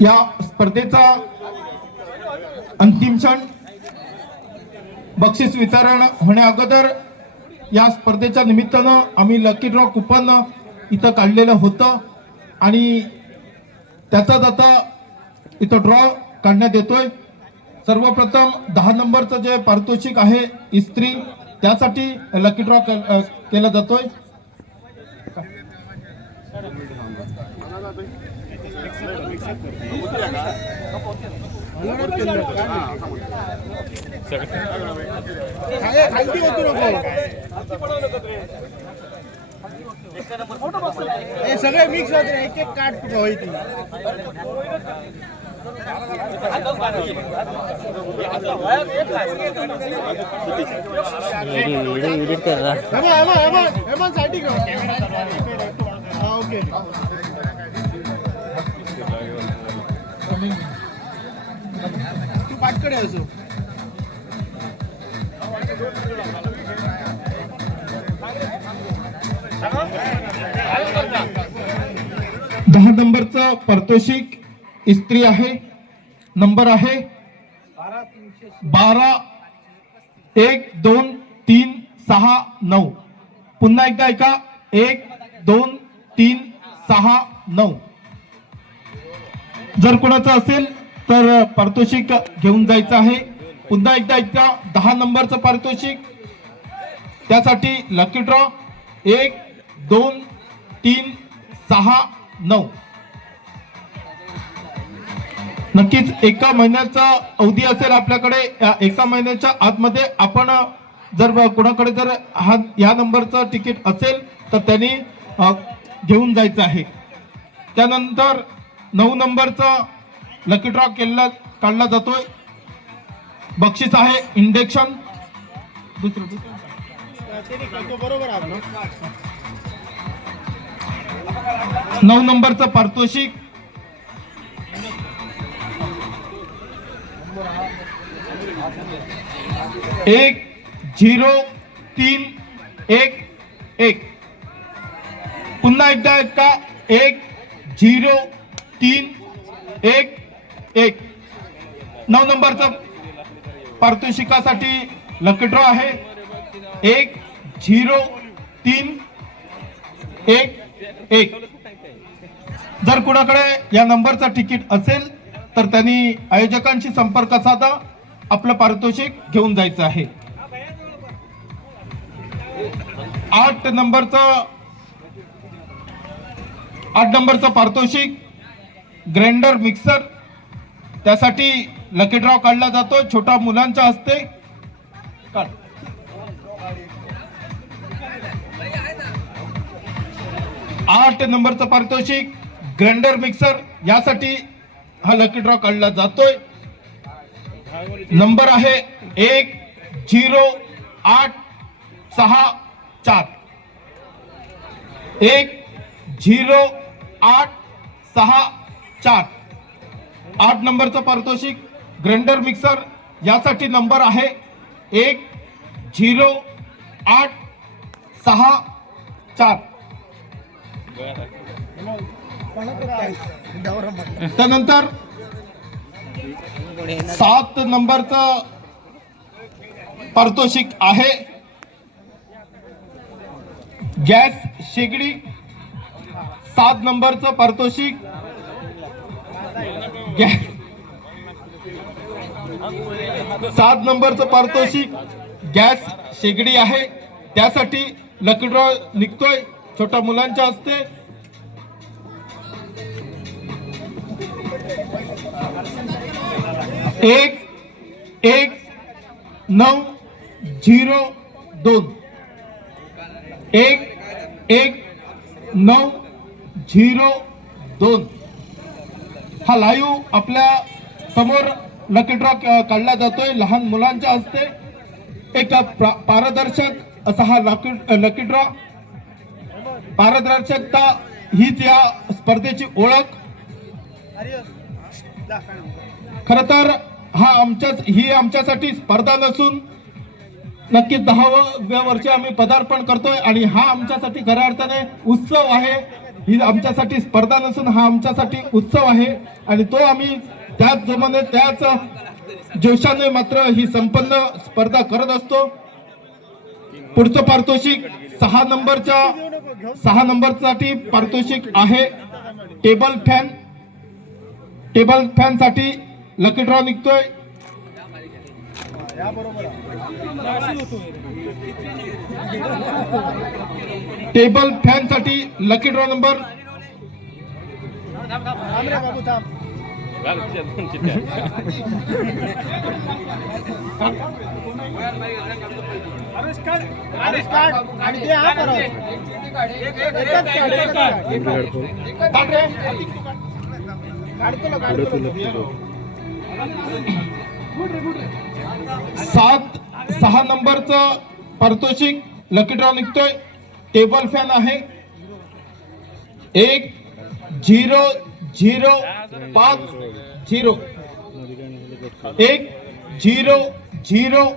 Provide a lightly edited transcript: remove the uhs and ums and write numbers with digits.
या स्पर्धेचा अंतिम क्षण बक्षीस वितरण होण्या अगोदर या स्पर्धेच्या निमित्तानं आम्ही लकी ड्रॉ कुपन इथं काढलेलं होतं आणि त्याचाच आता इथं ड्रॉ काढण्यात येतोय। सर्वप्रथम 10 नंबरचं जे पारितोषिक आहे इस्त्री त्यासाठी लकी ड्रॉ केला जातोय। सगळे मिक्स होते एक एक काट होती एडिट कर रहा ओके 10 नंबरचं पारितोषिक इस्त्री आहे। नंबर आहे 12 1 2 3 6 9। पुन्हा एकदा ऐका 1 2 3 6 9। जर कोणाचं असेल तर पारितोषिक घेऊन जायचं आहे। पुन्हा एकदा ऐका 10 नंबरचं पारितोषिक त्यासाठी लकी ड्रॉ 1 2 3 6 9। नक्कीच एका महिन्याचा अवधी असेल आपल्याकडे। एका महिन्याच्या आतमध्ये आपण जर कोणाकडे जर या नंबरचं तिकीट असेल तर त्यांनी घेऊन जायचं आहे। त्यानंतर 9 नंबरचा लकी ड्रॉ काढला जातोय। बक्षीस आहे इंडेक्शन। बरोबर 9 नंबरचं पारितोषिक एक 0 3 1 1। पुन्हा एकदा का 1 0 3 1 1। 9 नंबरचं पारितोषिकासाठी लकी ड्रॉ आहे 1 0 3 1 1। जर कुणाकडे या नंबरचं तिकीट असेल तर त्यांनी आयोजकांशी संपर्क साधा आपलं पारितोषिक घेऊन जायचं आहे। 8 नंबरचं पारितोषिक ग्राइंडर मिक्सर त्यासाठी लकी ड्रॉ काढला जातो छोट्या मुलांच्या हस्ते। 8 नंबरचं पारितोषिक ग्राइंडर मिक्सर यासाठी हा लकी ड्रॉ काढला जातोय। नंबर आहे 1 0 8 6 4। 1 0 8 6 4। 8 नंबरचं पारितोषिक ग्राइंडर मिक्सर यासाठी नंबर आहे 1 0 8 6 4। त्यानंतर 7 नंबरचं पारितोषिक आहे गॅस शेगडी। 7 नंबरचं पारितोषिक 7 नंबरचं पारितोषिक गॅस शेगडी आहे त्यासाठी लकी ड्रॉ निघतोय छोट्या मुलांच्या हस्ते। 1 1 9 0 2। 1 1 9 0 2। हा लाईव्ह आपल्या समोर लकी ड्रॉ काढला जातोय लहान मुलांच्या हस्ते। एक पारदर्शक असा हा लकी ड्रॉ। पारदर्शकता हीच या स्पर्धेची ओळख। खरं तर ही आमच्यासाठी स्पर्धा नसून नक्कीच 10व्या वर्षी आम्ही पदार्पण करतोय आणि हा आमच्यासाठी खऱ्या अर्थाने उत्सव आहे। ही आमच्यासाठी स्पर्धा नसून हा आमच्यासाठी उत्सव आहे आणि तो आम्ही त्याच जोमाने त्याच जोशाने मात्र ही संपन्न स्पर्धा करत असतो. पुढचं पारितोषिक 6 नंबरसाठी पारितोषिक आहे टेबल फॅन साठी लकी ड्रॉ निघतोय. टेबल फॅन साठी लकी ड्रॉ नंबर थांब रे बाबू थांब. आदेश काढ आणि ते हा करा. एकच काढ रे. काढतो. 6 नंबरचं पारितोषिक लकी ड्रॉ निघतोय. टेबल फॅन आहे 1005 1005